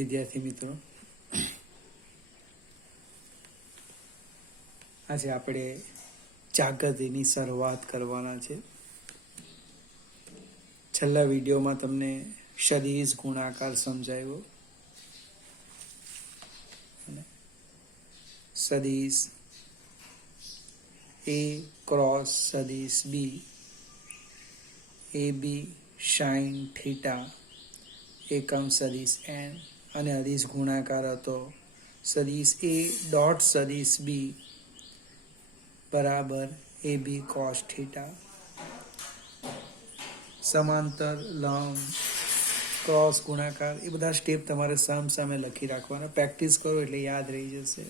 વિદ્યાર્થી મિત્રો, આજે આપણે જાગૃતિની શરૂઆત કરવાના છે. છેલ્લા વિડીયોમાં તમને સદિશ ગુણાકાર સમજાવ્યો. સદિશ એ ક્રોસ સદિશ બી, એ બી સાઇન થીટા એકમ સદિશ એન, અને અદિશ ગુણાકાર હતો સદિશ એ ડોટ સદિશ બી બરાબર એ બી કોસ થીટા. સમાંતર, લંબ, ક્રોસ ગુણાકાર એ બધા સ્ટેપ તમારે સામે લખી રાખવાના. પ્રેક્ટિસ કરો એટલે યાદ રહી જશે.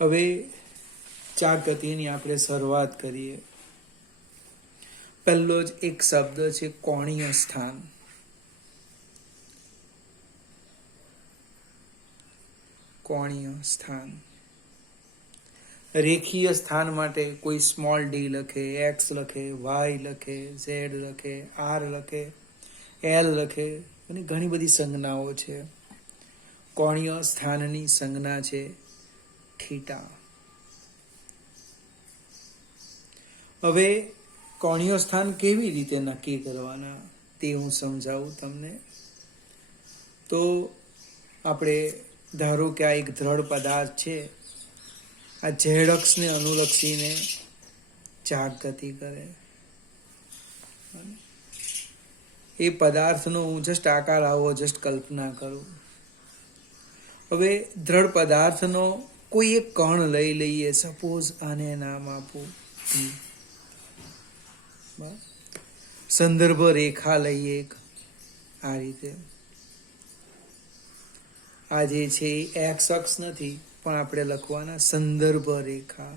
હવે ચાર ગતિની આપણે શરૂઆત કરીએ. પહેલો જ એક શબ્દ છે કોણીય સ્થાન. કોણીય સ્થાન. રેખીય સ્થાન માટે કોઈ સ્મોલ ડી લખે, એક્સ લખે, વાય લખે, ઝેડ લખે, આર લખે, એલ લખે, અને ઘણી બધી સંજ્ઞાઓ છે. કોણીય સ્થાનની સંજ્ઞા છે થીટા. હવે કોણીય સ્થાન કેવી રીતે નક્કી કરવાના તે હું સમજાવું તમને. તો આપણે ધારો કે આ એક દ્રઢ પદાર્થ છે. આ ઝેડ અક્ષને અનુલક્ષીને ચાક ગતિ કરે. એ પદાર્થનો હું જસ્ટ આકાર આવો જસ્ટ કલ્પના કરું. હવે દ્રઢ પદાર્થનો કોઈ એક કણ લઈ લઈએ. સપોઝ આને નામ આપો પી. સંદર્ભ રેખા લઈએ એક આ રીતે. આ જે છે એ એક્સ અક્ષ નથી, પણ આપણે લખવાના સંદર્ભ રેખા.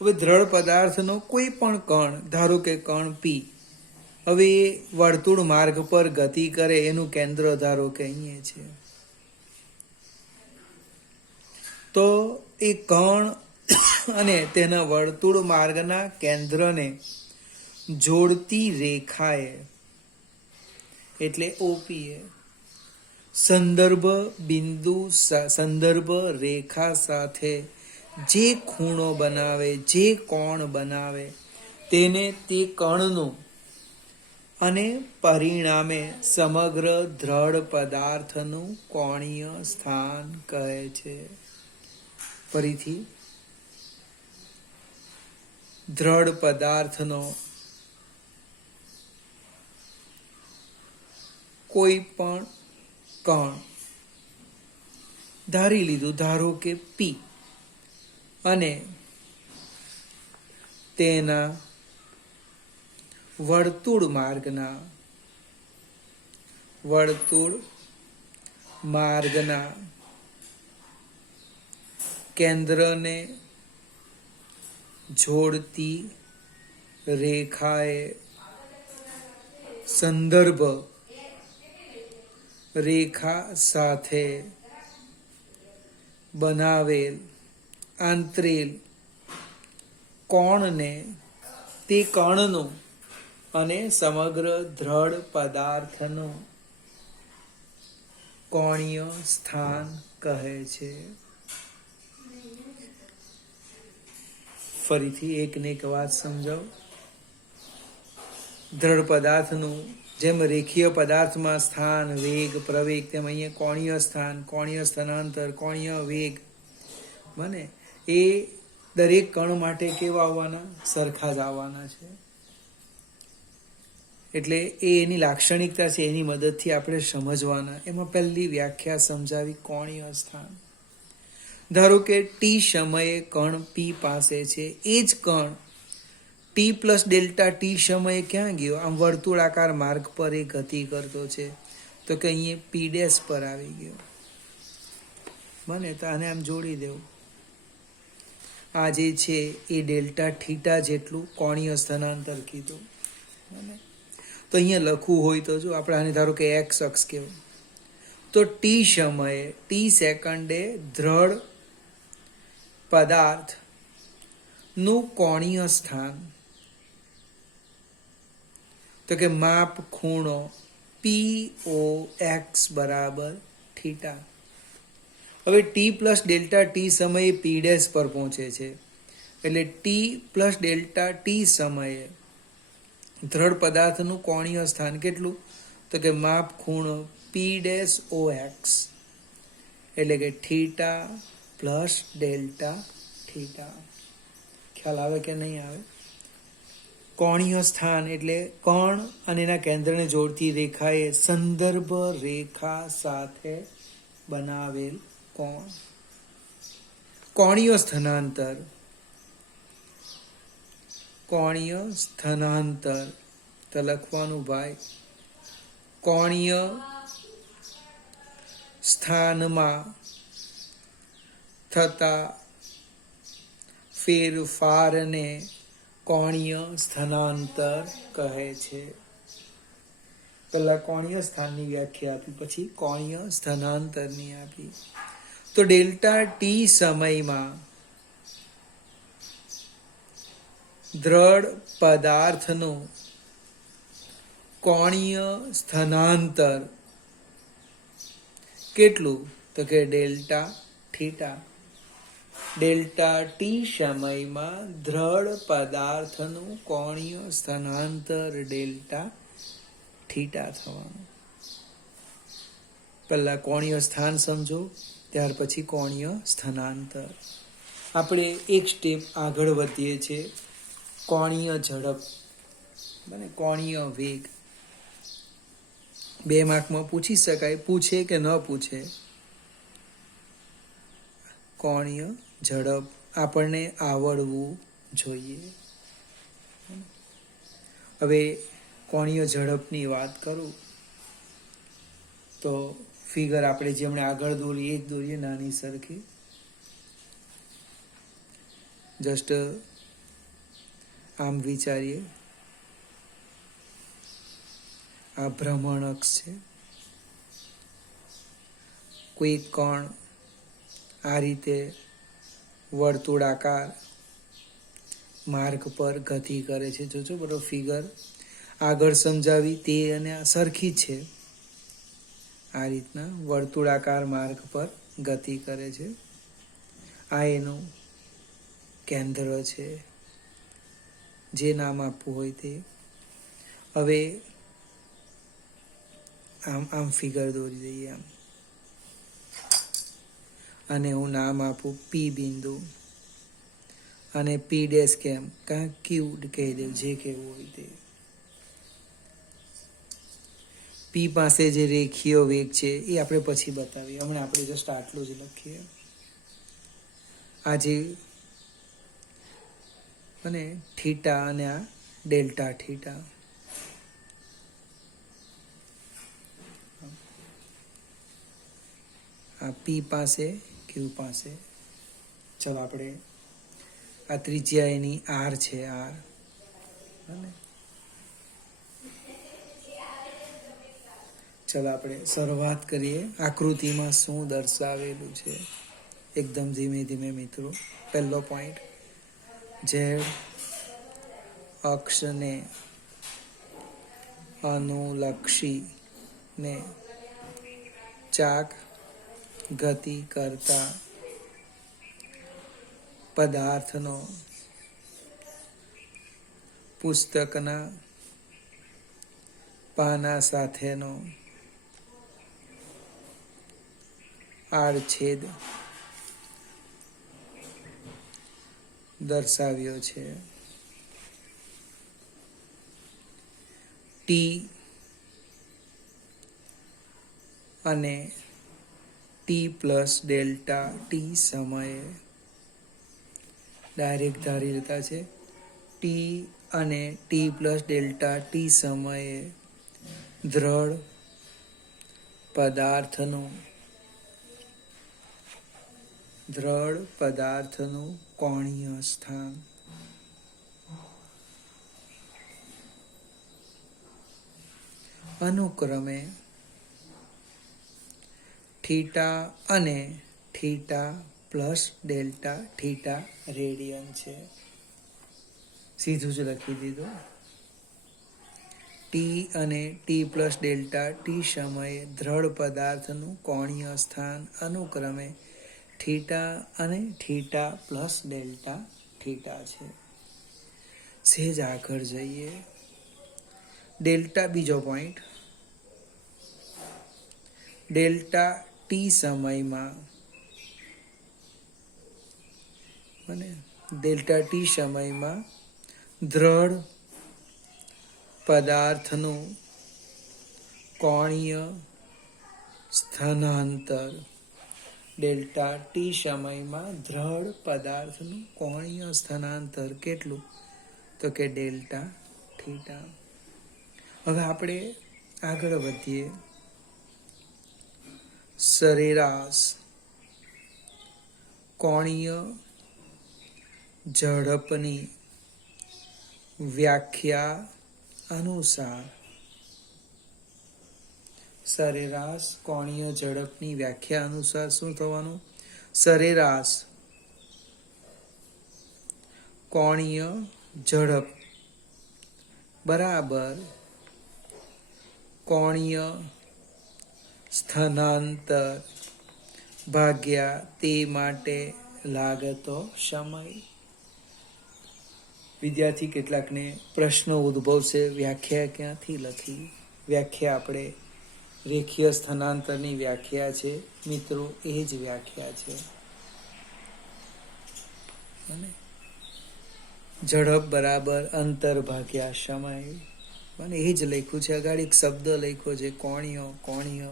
હવે દ્રઢ પદાર્થનો કોઈ પણ કણ, ધારો કે કણ પી, હવે એ વર્તુળ માર્ગ પર ગતિ કરે. એનું કેન્દ્ર ધારો કે અહીંયા છે. તો એ કણ અને તેના વર્તુળ માર્ગના કેન્દ્રને જોડતી રેખાએ, એટલે ઓપી, સંદર્ભ બિંદુ સંદર્ભ રેખા સાથે જે ખૂણો બનાવે, જે કોણ બનાવે, તેને તે કણનું અને પરિણામે સમગ્ર દ્રઢ પદાર્થનું કોણીય સ્થાન કહે છે. ફરીથી, દ્રઢ પદાર્થનો કોઈ પણ કણ ધારી લીધું, ધારો કે પી, અને તેના વર્તુળ માર્ગના કેન્દ્રને જોડતી રેખાએ સંદર્ભ રેખા સાથે બનાવેલ આંતરેલ કોણને તે કણનું અને સમગ્ર દ્રઢ પદાર્થનું કોણીય સ્થાન કહે છે. ફરીથી એકને એક વાત સમજાવું. દ્રઢ પદાર્થનું જેમ રેખીય પદાર્થમાં સ્થાન, વેગ, પ્રવેગ, તેમ અહીંયા કોણીય સ્થાન, કોણીય સ્થાનાંતર, કોણીય વેગ બને એ દરેક કણ માટે કેવા આવવાના? સરખા જ આવવાના છે. એટલે એ એની લાક્ષણિકતા છે, એની મદદથી આપણે સમજવાના. એમાં પહેલી વ્યાખ્યા સમજાવી કોણીય સ્થાન. ધારો કે ટી સમયે કણ પી પાસે છે. એ જ કણ ટી પ્લસ ડેલ્ટા ટી સમયે ક્યાં ગયો? આમ વર્તુળાકાર માર્ગ પર એ ગતિ કરતો છે. તો કે અહીંયા પી ડેશ પર આવી ગયો. બને તો આને આમ જોડી દેવું. આ જે છે એ ડેલ્ટા થીટા જેટલું કોણીય સ્થાનાંતર કીધું. તો અહીંયા લખવું હોય તો જો આપણે આને ધારો કે એક્સ અક્ષ કહેવું. તો ટી સમયે, ટી સેકન્ડે દ્રઢ પદાર્થનું કોણીય સ્થાન તો કે માપ ખૂણો POX બરાબર થીટા. હવે ટી પ્લસ ડેલ્ટા ટી સમયે પી ડેશ પર પહોંચે છે, એટલે ટી પ્લસ ડેલ્ટા ટી સમયે દ્રઢ પદાર્થનું કોણીય સ્થાન કેટલું? તો કે માપ ખૂણો પી ડેશ OX, એટલે કે થીટા પ્લસ ડેલ્ટા થીટા. ખ્યાલ આવે કે નહીં આવે? કોણીય સ્થાન એટલે કોણ અને એના કેન્દ્રને જોડતી રેખાએ સંદર્ભ રેખા સાથે બનાવેલ કોણ. કોણીય સ્થાનાંતર, કોણીય સ્થાનાંતર તો લખવાનું ભાઈ, કોણીય સ્થાનમાં થતા ફેરફારને કોણીય સ્થાનાંતર કહે છે. પહેલા કોણીય સ્થાનની વ્યાખ્યા આપી, પછી કોણીય સ્થાનાંતરની આપી. તો ડેલ્ટા ટી સમયમાં દ્રઢ પદાર્થનું કોણીય સ્થાનાંતર કેટલું? તો કે ડેલ્ટા થીટા. ડેલ્ટા ટી સમયમાં દ્રઢ પદાર્થનું કોણીય સ્થાનાંતર ડેલ્ટા થીટા થવાનું. પહેલા કોણીય સ્થાન સમજો, ત્યાર પછી કોણીય સ્થાનાંતર. આપણે એક સ્ટેપ આગળ વધીએ છીએ, કોણીય ઝડપ અને કોણીય વેગ. 2 માર્કમાં પૂછી શકાય, પૂછે કે ન પૂછે. કોણીય ઝડપ આપણને આવડવું જોઈએ. હવે કોણીય ઝડપની વાત કરું તો ફિગર આપણે જેમણે આગળ દોરી એ જ દોરીએ, નાની સરખી. જસ્ટ આમ વિચારીએ, આ ભ્રમણ અક્ષ છે. કોઈ કણ આ રીતે વર્તુળાકાર માર્ગ પર ગતિ કરે છે. જોજો બરોબર, ફિગર આગળ સમજાવી તે અને આ સરખી છે. આ રીતના વર્તુળાકાર માર્ગ પર ગતિ કરે છે. આ એનું કેન્દ્ર છે, જે નામ આપવું હોય તે. હવે આમ ફિગર દોરી દઈએ આમ, અને હું નામ આપું પી બિંદુ, અને પી ડેશ કેમ? કાં ક્યુ કહી દઉં, જે કહેવું હોય તે. પી પાસે જે રેખીય વેગ છે એ આપણે પછી બતાવીએ, હમણાં આપણે જસ્ટ આટલું જ લખીએ. આ જે અને થીટા અને આ ડેલ્ટા થીટા. આ પી પાસે, ક્યુ પાસે. ચલો આપણે આ ત્રિજ્યા એની આર છે, આર. ચલો આપણે શરૂઆત કરીએ. આકૃતિમાં શું દર્શાવેલું છે એકદમ ધીમે ધીમે મિત્રો. પહેલો પોઈન્ટ, ઝેડ અક્ષને અનુલક્ષીને ચાક ગતિ કરતા પદાર્થનો પુસ્તકના પાના સાથેનો આડછેદ દર્શાવ્યો છે. ટી અને ટી પ્લસ ડેલ્ટા ટી સમયે, ડાયરેક્ટ ધારી લેતા છે, ટી અને ટી પ્લસ ડેલ્ટા ટી સમયે દ્રઢ પદાર્થનું કોણીય સ્થાન અનુક્રમે થીટા અને theta plus delta theta radian છે. સીધું જ લખી દીધું. ટી અને ટી પ્લસ ડેલ્ટા ટી સમયે દ્રઢ પદાર્થનું કોણીય સ્થાન અનુક્રમે થીટા અને થીટા પ્લસ ડેલ્ટા થીટા છે. સહેજ આગળ જઈએ. ડેલ્ટા બીજો પોઈન્ટ, ડેલ્ટા ટી સમયમાં અને ડેલ્ટા ટી સમયમાં દ્રઢ પદાર્થનું કોણીય સ્થાનાંતર. ડેલ્ટા ટી સમયમાં દ્રઢ પદાર્થનું કોણીય સ્થાનાંતર કેટલું? તો કે ડેલ્ટા થીટા. હવે આપણે આગળ વધીએ. સરેરાશ કોણીય ઝડપની વ્યાખ્યા અનુસાર, સરેરાશ કોણીય ઝડપની વ્યાખ્યા અનુસાર શું થવાનું? સરેરાશ કોણીય ઝડપ બરાબર કોણીય સ્થાનાંતર ભાગ્યા તે માટે લાગતો સમય. વિદ્યાર્થી કેટલાકને પ્રશ્નો ઉદ્ભવશે, વ્યાખ્યા ક્યાંથી લખી? વ્યાખ્યા આપણે રેખીય સ્થાનાંતરની વ્યાખ્યા છે મિત્રો, એ જ વ્યાખ્યા છે. અને ઝડપ બરાબર અંતર ભાગ્યા સમય, અને એ જ લખ્યું છે. આગળ એક શબ્દ લખ્યો છે કોણીય. કોણીય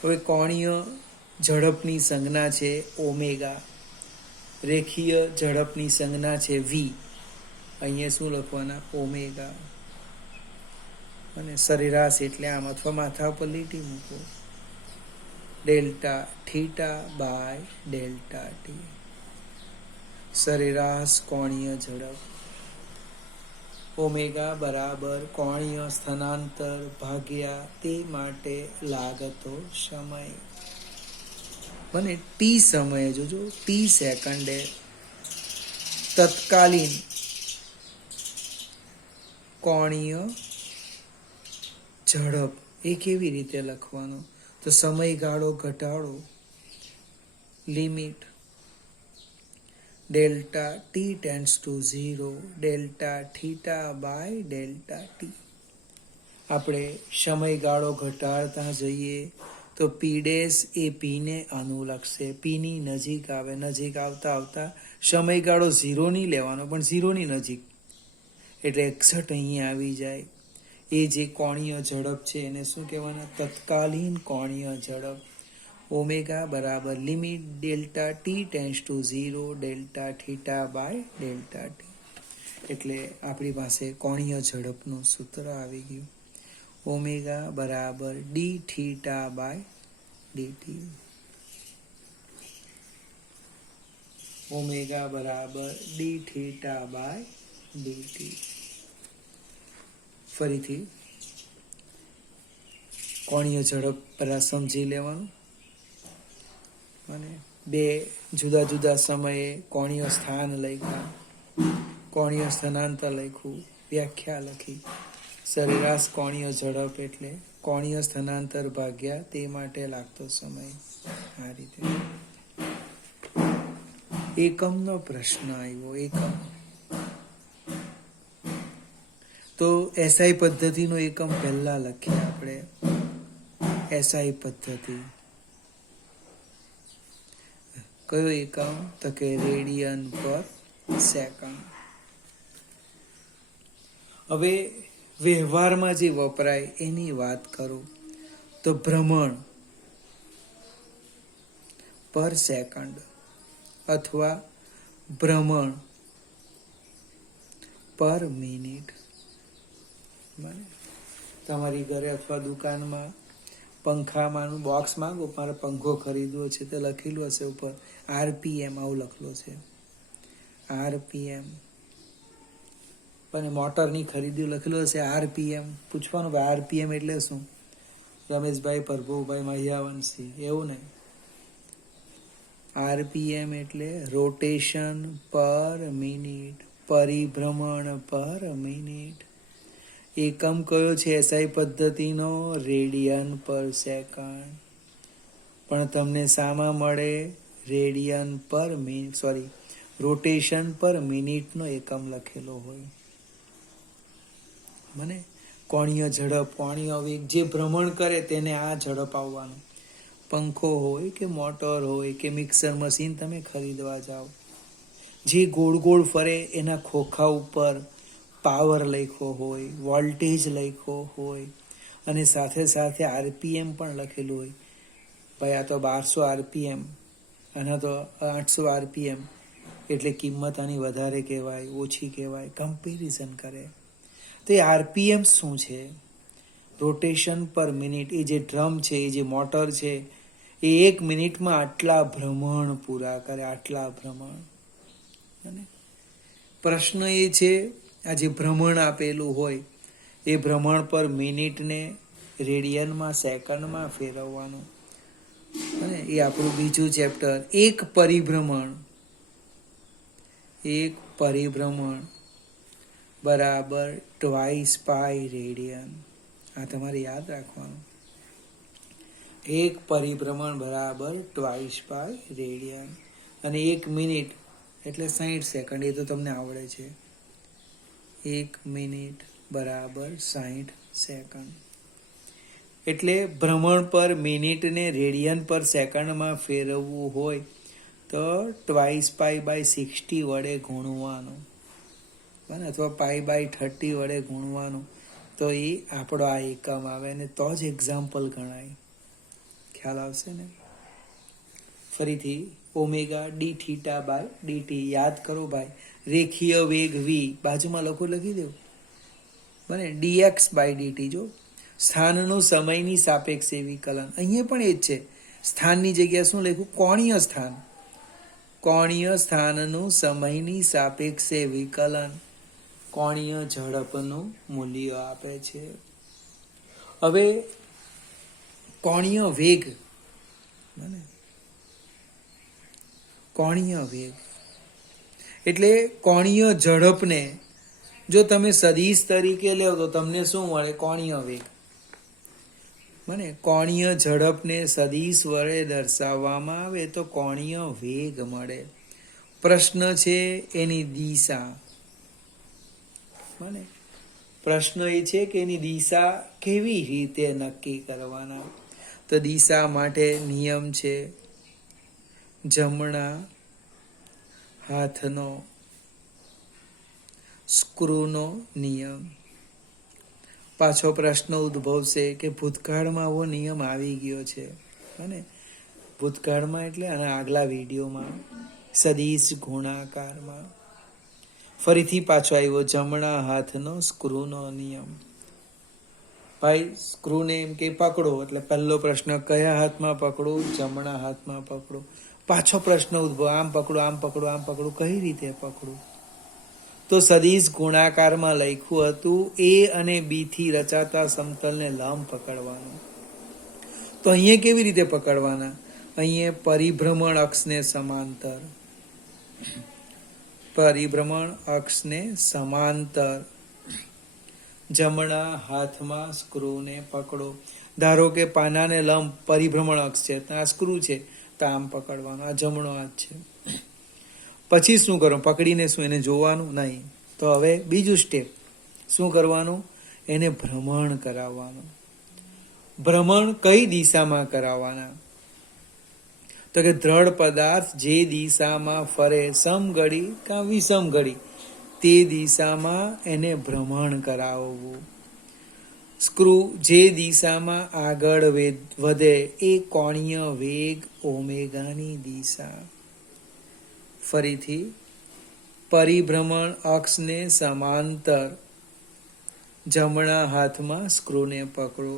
હવે કોણીય ઝડપની સંજ્ઞા છે ઓમેગા, રેખીય ઝડપની સંજ્ઞા છે વી. અહીંયા શું લખવાના? ઓમેગા. અને સરેરાશ એટલે આમ, અથવા માથા ઉપર લીટી મૂકો. Delta theta by delta t. સરેરાશ કોણીય ઝડપ ઓમેગા બરાબર કોણીય સ્થાનાંતર ભાગ્યા તે માટે લાગતો સમય. મને ટી સમયે જોજો, ટી સેકન્ડે તત્કાલીન કોણીય ઝડપ એ કેવી રીતે લખવાનો? તો સમયગાળો ઘટાડો, limit delta t tends to 0 delta theta by delta t. આપણે સમયગાળો ઘટાડતા જઈએ તો પી ડેશ એ પીને અનુલક્ષે, પીની નજીક આવે. નજીક આવતા આવતા સમયગાળો 0 નહીં લેવાનો, પણ 0ની નજીક, એટલે 61 અહીંયા આવી જાય. એ જે કોણીય ઝડપ છે એને શું કહેવાના? તત્કાલીન કોણીય ઝડપ. ઓમેગા બરાબર limit delta t tends to 0 delta theta by delta t. એટલે આપણી પાસે કોણીય ઝડપનું સૂત્ર આવી ગયું. ઓમેગા બરાબર d theta by dt. Omega બરાબર ડી થીટા બાય ડીટી. ફરીથી કોણીય ઝડપ પહેલા સમજી લેવાનું, અને બે જુદા જુદા સમયે કોણીય સ્થાન લખ્યા, કોણીય સ્થાનાંતર લખ્યું, વ્યાખ્યા લખી. સરેરાશ કોણીય ઝડપ એટલે કોણીય સ્થાનાંતર ભાગ્યા તે માટે લાગતો સમય. આ રીતે એકમનો પ્રશ્ન આવ્યો. એકમ તો એસઆઈ પદ્ધતિનો એકમ પહેલા લખીએ આપણે. એસઆઈ પદ્ધતિ કયો એકમ? તો કે રેડિયન પર સેકન્ડ. હવે વ્યવહારમાં જે વપરાય એની વાત કરું તો ભ્રમણ પર સેકન્ડ અથવા ભ્રમણ પર મિનિટ. તમારી ઘરે અથવા દુકાનમાં પંખામાંનું બોક્સ માંગો, મારે પંખો ખરીદવો છે, તો લખેલું હશે ઉપર આરપીએમ, આવું લખેલું છે આરપીએમ. અને મોટરની ખરીદી લખેલું હશે આરપીએમ. પૂછવાનું ભાઈ આરપીએમ એટલે શું? રમેશભાઈ, પ્રભુભાઈ, મહિયાવંશી, એવું નહીં. આરપીએમ એટલે રોટેશન પર મિનિટ, પરિભ્રમણ પર મિનિટ. એકમ કયો છે એસઆઈ પદ્ધતિનો? રેડિયન પર સેકન્ડ. પણ તમને શામાં મળે? રેડિયન પર મિનિટ, સોરી, રોટેશન પર મિનિટનો એકમ લખેલો હોય. મને કોણીય ઝડપ, કોણીય વેગ, જે ભ્રમણ કરે તેને આ ઝડપ આવવાનું. પંખો હોય કે મોટર હોય કે મિક્સર મશીન તમે ખરીદવા જાઓ, જે ગોળ ગોળ ફરે એના ખોખા ઉપર પાવર લખ્યો હોય, વોલ્ટેજ લખ્યો હોય અને સાથે સાથે આરપીએમ પણ લખેલું હોય. ભાઈ આ તો 1200 આરપીએમ, આના તો 800 આરપીએમ, એટલે કિંમત આની વધારે કહેવાય, ઓછી કહેવાય, કમ્પેરિઝન કરે. તો એ આરપીએમ શું છે? રોટેશન પર મિનિટ. એ જે ડ્રમ છે, એ જે મોટર છે, એ 1 મિનિટમાં આટલા ભ્રમણ પૂરા કરે, આટલા ભ્રમણ. અને પ્રશ્ન એ છે, આ જે ભ્રમણ આપેલું હોય એ ભ્રમણ પર મિનિટને રેડિયનમાં, સેકન્ડમાં ફેરવવાનું. અને એ આપણું બીજું ચેપ્ટર. એક પરિભ્રમણ, એક પરિભ્રમણ બરાબર ટ્વાઇસ પાઈ રેડિયન. આ તમારે યાદ રાખવાનું. એક પરિભ્રમણ બરાબર ટ્વાઇસ પાઈ રેડિયન. અને 1 મિનિટ એટલે 60 સેકન્ડ, એ તો તમને આવડે છે. 1 મિનિટ બરાબર 60 સેકન્ડ. એટલે ભ્રમણ પર મિનિટને રેડિયન પર સેકન્ડમાં ફેરવવું હોય તો ટ્વાઇસ પાઈ બાય 60 વડે ગુણવાનું, અથવા પાઈ બાય 30 વડે ગુણવાનું. તો એ આપણો આ એકમ આવે ને તો જ એક્ઝામ્પલ ગણાય. ખ્યાલ આવશે ને? ફરીથી omega d theta by dt યાદ કરો ભાઈ. રેખીય વેગ વી બાજુમાં લખી દો. બને ડીએક્સ બાય ડીટી. જો સ્થાનનું સમયની સાપેક્ષે વિકલન, અહીંયા પણ એ જ છે. સ્થાનની જગ્યા શું લખ્યું? કોણીય સ્થાન. કોણીય સ્થાનનું સમયની સાપેક્ષે વિકલન કોણીય ઝડપનું મૂલ્ય આપે છે. હવે કોણીય વેગ, કોણીય વેગ એટલે કોણીય ઝડપને જો તમે સદિશ તરીકે લો તો તમને શું મળે? કોણીય વેગ. મને કોણીય ઝડપને સદિશ વડે દર્શાવવામાં આવે તો કોણીય વેગ મળે. પ્રશ્ન છે એની દિશા. મને પ્રશ્ન એ છે કે એની દિશા કેવી રીતે નક્કી કરવાના? તો દિશા માટે નિયમ છે જમણા હાથનો સ્ક્રૂનો નિયમ. પાછો પ્રશ્ન ઉદ્ભવશે કે ભૂતકાળમાં આવો નિયમ આવી ગયો છે. અને ભૂતકાળમાં એટલે અને આગલા વિડીયોમાં સદિશ ગુણાકારમાં ફરીથી પાછો આવ્યો જમણા હાથનો સ્ક્રૂનો નિયમ. ભાઈ સ્ક્રૂને એમ કે પકડો, એટલે પહેલો પ્રશ્ન કયા હાથમાં પકડો? જમણા હાથમાં પકડો. પાછો પ્રશ્ન ઉદ્ભવ, આમ પકડો, આમ પકડો, આમ પકડો, કઈ રીતે પકડું? તો સદિશ ગુણાકારમાં લખ્યું હતું એ અને બી થી રચાતા સમતલને લંબ પકડવાનું. તો અહીંયા કેવી રીતે પકડવાના? અહીંયા પરિભ્રમણ અક્ષને સમાંતર, પરિભ્રમણ અક્ષને સમાંતર જમણા હાથમાં સ્ક્રૂને પકડો. ધારો કે પાનાને લંબ પરિભ્રમણ અક્ષ છે, આ સ્ક્રૂ છે, તો આમ પકડવાનું, આ જમણો હાથ છે. પછી શું કરવાનું? પકડીને શું એને જોવાનું નહીં. તો હવે બીજું સ્ટેપ શું કરવાનું? એને ભ્રમણ કરાવવાનું. ભ્રમણ કઈ દિશામાં કરાવવાના? તો કે દ્રઢ પદાર્થ જે દિશામાં ફરે સમઘડી કે વિષમઘડી તે દિશામાં એને ભ્રમણ કરાવવું. સ્ક્રૂ જે દિશામાં આગળ વધે એ કોણીય વેગ ઓમેગાની દિશા. ફરીથી પરિભ્રમણ અક્ષને સમાંતર જમણા હાથમાં સ્ક્રૂને પકડો.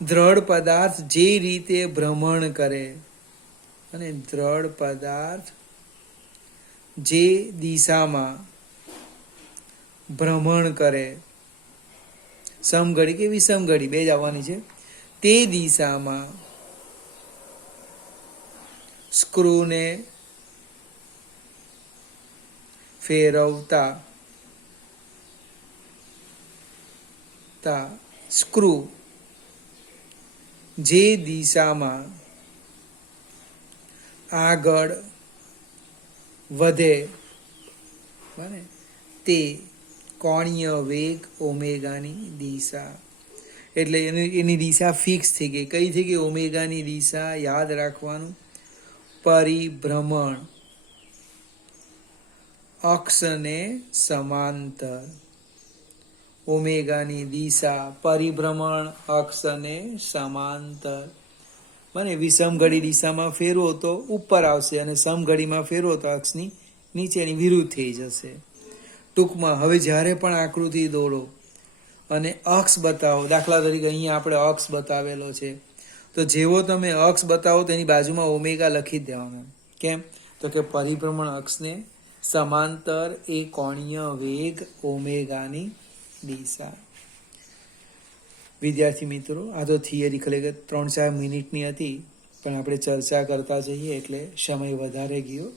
દ્રઢ પદાર્થ જે રીતે ભ્રમણ કરે, અને દ્રઢ પદાર્થ જે દિશામાં ભ્રમણ કરે, સમઘડી કે વિષમઘડી બે જ આવવાની છે, તે દિશામાં સ્ક્રૂને ફેરવતા સ્ક્રૂ જે દિશામાં આગળ વધે બને તે કોણીય વેગ ઓમેગાની દિશા. એટલે એની દિશા ફિક્સ થઈ ગઈ. કઈ થઈ ગઈ? ઓમેગાની દિશા. યાદ રાખવાનું, પરિભ્રમણ અક્ષને સમાંતર. ઓમેગાની દિશા પરિભ્રમણ અક્ષને સમાંતર. બને વિષમઘડી દિશામાં ફેરવો તો ઉપર આવશે અને સમઘડીમાં ફેરવો તો અક્ષની નીચેની વિરુદ્ધ થઈ જશે. ટૂંકમાં હવે જ્યારે પણ આકૃતિ દોરો અને અક્ષ બતાવો, દાખલા તરીકે અહીંયા આપણે અક્ષ બતાવેલો છે, તો જેવો તમે અક્ષ બતાવો તેની બાજુમાં ઓમેગા લખી જ દેવાનો. કેમ? તો કે પરિભ્રમણ અક્ષને સમાંતર એ કોણીય વેગ ઓમેગાની દિશા. વિદ્યાર્થી મિત્રો, આ તો થિયરી ખરેખર 3-4 મિનિટની હતી, પણ આપણે ચર્ચા કરતા જઈએ એટલે સમય વધારે ગયો.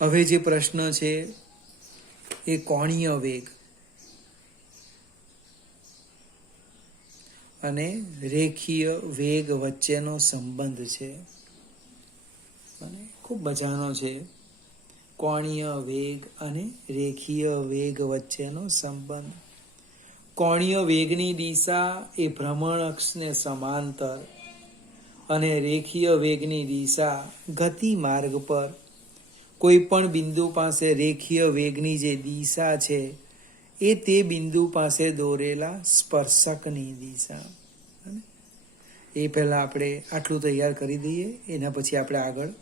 હવે જે પ્રશ્ન છે એ કોણીય વેગ અને રેખીય વેગ વચ્ચેનો સંબંધ છે. અને ખૂબ મજાનો છે. કોણીય વેગ અને રેખીય વેગ વચ્ચેનો સંબંધ. કોણીય વેગની દિશા એ ભ્રમણ અક્ષને સમાંતર અને રેખીય વેગની દિશા ગતિ માર્ગ પર કોઈ પણ બિંદુ પાસે રેખીય વેગની જે દિશા છે એ તે બિંદુ પાસે દોરેલા સ્પર્શકની દિશા. એ પહેલાં આપણે આટલું તૈયાર કરી દઈએ, એના પછી આપણે આગળ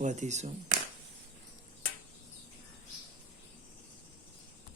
વધીશું.